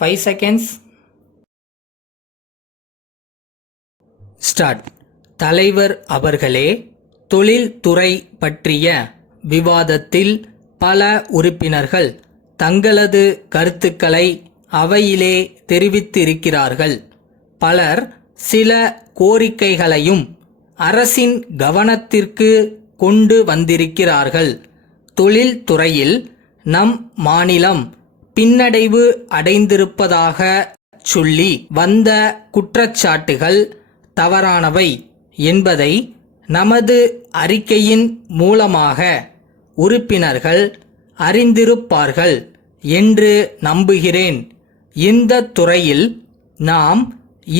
5 seconds. Start. தலைவர் அவர்களே, தொழில்துறை பற்றிய விவாதத்தில் பல உறுப்பினர்கள் தங்களது கருத்துக்களை அவையிலே தெரிவித்திருக்கிறார்கள். பலர் சில கோரிக்கைகளையும் அரசின் கவனத்திற்கு கொண்டு வந்திருக்கிறார்கள். தொழில்துறையில் நம் மாநிலம் பின்னடைவு அடைந்திருப்பதாக சொல்லி வந்த குற்றச்சாட்டுகள் தவறானவை என்பதை நமது அறிக்கையின் மூலமாக உறுப்பினர்கள் அறிந்திருப்பார்கள் என்று நம்புகிறேன். இந்த துறையில் நாம்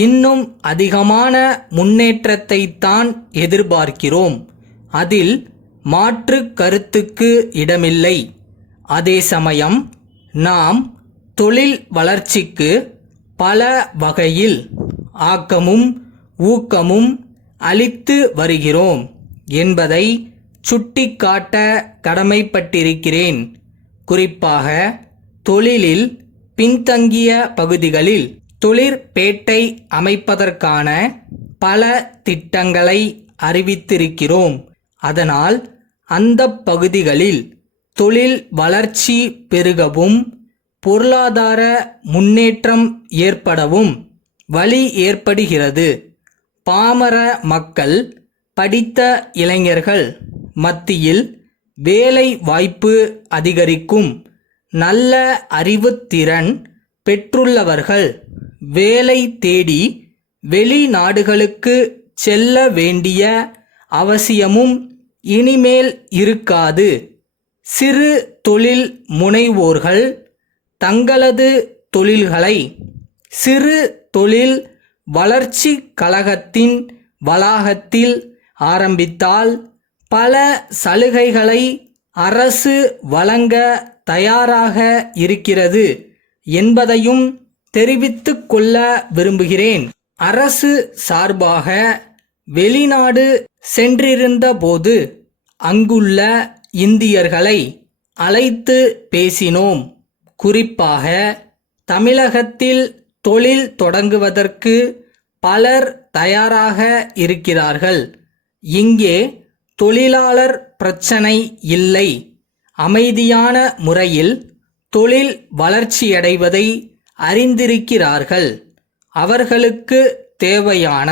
இன்னும் அதிகமான முன்னேற்றத்தை தான் எதிர்பார்க்கிறோம். அதில் மாற்று கருத்துக்கு இடமில்லை. அதே சமயம் நாம் தொழில் வளர்ச்சிக்கு பல வகையில் ஆக்கமும் ஊக்கமும் அளித்து வருகிறோம் என்பதை சுட்டிக்காட்ட கடமைப்பட்டிருக்கிறேன். குறிப்பாக தொழிலில் பின்தங்கிய பகுதிகளில் தொழிற்பேட்டை அமைப்பதற்கான பல திட்டங்களை அறிவித்திருக்கிறோம். அதனால் அந்த பகுதிகளில் தொழில் வளர்ச்சி பெருகவும் பொருளாதார முன்னேற்றம் ஏற்படவும் வழி ஏற்படுகிறது. பாமர மக்கள், படித்த இளைஞர்கள் மத்தியில் வேலை வாய்ப்பு அதிகரிக்கும். நல்ல அறிவுத்திறன் பெற்றுள்ளவர்கள் வேலை தேடி வெளிநாடுகளுக்கு செல்ல வேண்டிய அவசியமும் இனிமேல் இருக்காது. சிறு தொழில் முனைவோர்கள் தங்களது தொழில்களை சிறு தொழில் வளர்ச்சி கழகத்தின் வளாகத்தில் ஆரம்பித்தால் பல சலுகைகளை அரசு வழங்க தயாராக இருக்கிறது என்பதையும் தெரிவித்துக் கொள்ள விரும்புகிறேன். அரசு சார்பாக வெளிநாடு சென்றிருந்த போது அங்குள்ள இந்தியர்களை அழைத்து பேசினோம். குறிப்பாக தமிழகத்தில் தொழில் தொடங்குவதற்கு பலர் தயாராக இருக்கிறார்கள். இங்கே தொழிலாளர் பிரச்சனை இல்லை. அமைதியான முறையில் தொழில் வளர்ச்சியடைவதை அறிந்திருக்கிறார்கள். அவர்களுக்கு தேவையான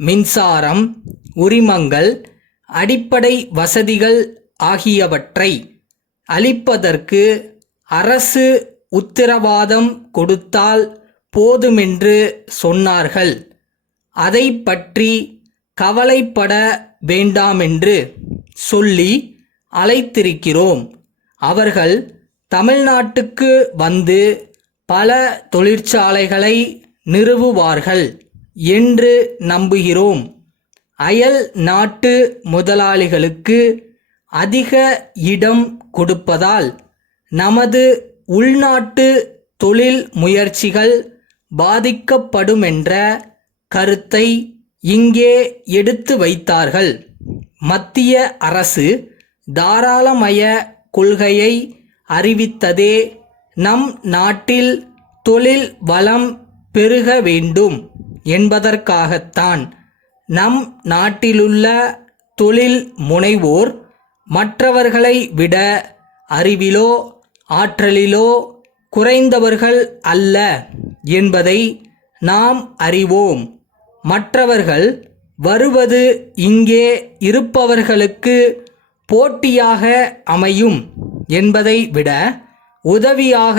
மின்சாரம், உரிமங்கள், அடிப்படை வசதிகள் ஆகியவற்றை அளிப்பதற்கு அரசு உத்தரவாதம் கொடுத்தால் போதுமென்று சொன்னார்கள். அதை பற்றி கவலைப்பட வேண்டாமென்று சொல்லி அழைத்திருக்கிறோம். அவர்கள் தமிழ்நாட்டுக்கு வந்து பல தொழிற்சாலைகளை நிறுவுவார்கள் என்று நம்புகிறோம். அயல் நாட்டு முதலாளிகளுக்கு அதிக இடம் கொடுப்பதால் நமது உள்நாட்டு தொழில் முயற்சிகள் பாதிக்கப்படுமென்ற கருத்தை இங்கே எடுத்து வைத்தார்கள். மத்திய அரசு தாராளமய கொள்கையை அறிவித்ததே நம் நாட்டில் தொழில் வளம் பெருக வேண்டும் என்பதற்காகத்தான். நம் நாட்டிலுள்ள தொழில் முனைவோர் மற்றவர்களை விட அறிவிலோ ஆற்றலிலோ குறைந்தவர்கள் அல்ல என்பதை நாம் அறிவோம். மற்றவர்கள் வருவது இங்கே இருப்பவர்களுக்கு போட்டியாக அமையும் என்பதை விட உதவியாக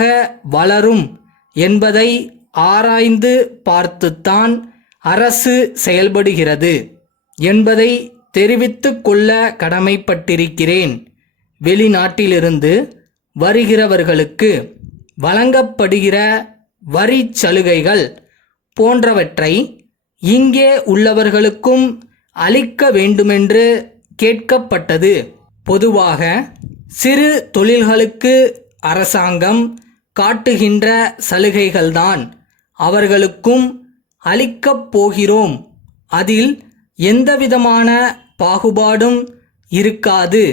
வளரும் என்பதை ஆராய்ந்து பார்த்துத்தான் அரசு செயல்படுகிறது என்பதை தெரிவித்துக் கொள்ள கடமைப்பட்டிருக்கிறேன். வெளிநாட்டிலிருந்து வருகிறவர்களுக்கு வழங்கப்படுகிற வரி சலுகைகள் போன்றவற்றை இங்கே உள்ளவர்களுக்கும் அளிக்க வேண்டுமென்று கேட்கப்பட்டது. பொதுவாக சிறு தொழில்களுக்கு அரசாங்கம் காட்டுகின்ற சலுகைகள்தான் அவர்களுக்கும் அளிக்கப் போகிறோம். அதில் எந்தவிதமான பாகுபாடும் இருக்காது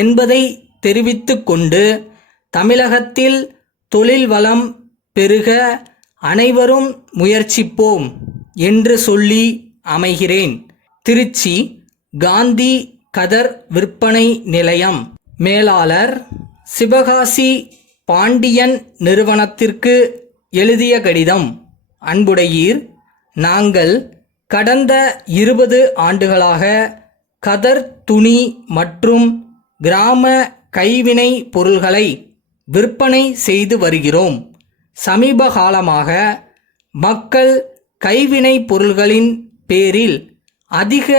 என்பதை தெரிவித்துக் கொண்டு தமிழகத்தில் தொழில் வளம் பெருக அனைவரும் முயற்சிப்போம் என்று சொல்லி அமைகிறேன். திருச்சி காந்தி கதர் விற்பனை நிலையம் மேலாளர் சிவகாசி பாண்டியன் நிறுவனத்திற்கு எழுதிய கடிதம். அன்புடையீர், நாங்கள் கடந்த 20 ஆண்டுகளாக கதர் துணி மற்றும் கிராம கைவினை பொருள்களை விற்பனை செய்து வருகிறோம். சமீப காலமாக மக்கள் கைவினை பொருள்களின் பேரில் அதிக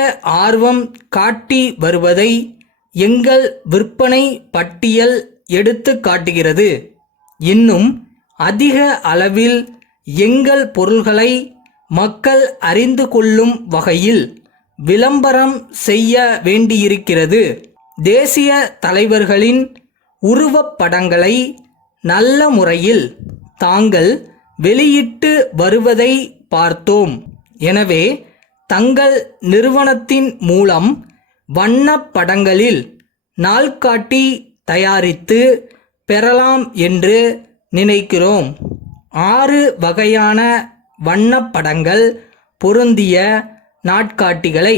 ஆர்வம் காட்டி வருவதை எங்கள் விற்பனை பட்டியல் எடுத்து காட்டுகிறது. இன்னும் அதிக அளவில் எங்கள் பொருள்களை மக்கள் அறிந்து கொள்ளும் வகையில் விளம்பரம் செய்ய வேண்டியிருக்கிறது. தேசிய தலைவர்களின் உருவப்படங்களை நல்ல முறையில் தாங்கள் வெளியிட்டு வருவதை பார்த்தோம். எனவே தங்கள் நிறுவனத்தின் மூலம் வண்ணப்படங்களில் நாள்காட்டி தயாரித்து பெறலாம் என்று நினைக்கிறோம். 6 வகையான வண்ணப்படங்கள் பொருந்திய நாட்காட்டிகளை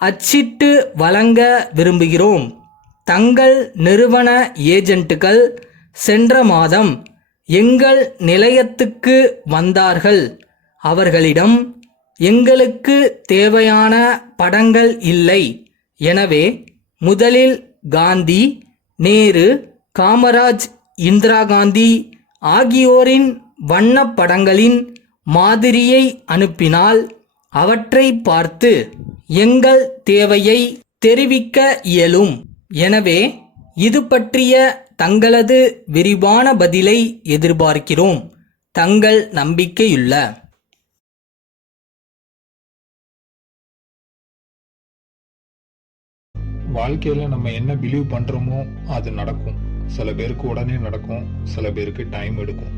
அச்சிட்டு வழங்க விரும்புகிறோம். தங்கள் நிறுவன ஏஜென்ட்டுகள் சென்ற மாதம் எங்கள் நிலையத்துக்கு வந்தார்கள். அவர்களிடம் எங்களுக்கு தேவையான படங்கள் இல்லை. எனவே முதலில் காந்தி, நேரு, காமராஜ், இந்திரா காந்தி ஆகியோரின் வண்ணப்படங்களின் மாதிரியை அனுப்பினால் அவற்றை பார்த்து எங்கள் தேவையை தெரிவிக்க இயலும். எனவே இது பற்றிய தங்களது விரிவான பதிலை எதிர்பார்க்கிறோம். தங்கள் நம்பிக்கையுள்ள வாழ்க்கையில நம்ம என்ன பிலீவ் பண்றோமோ அது நடக்கும். சில பேருக்கு உடனே நடக்கும், சில பேருக்கு டைம் எடுக்கும்.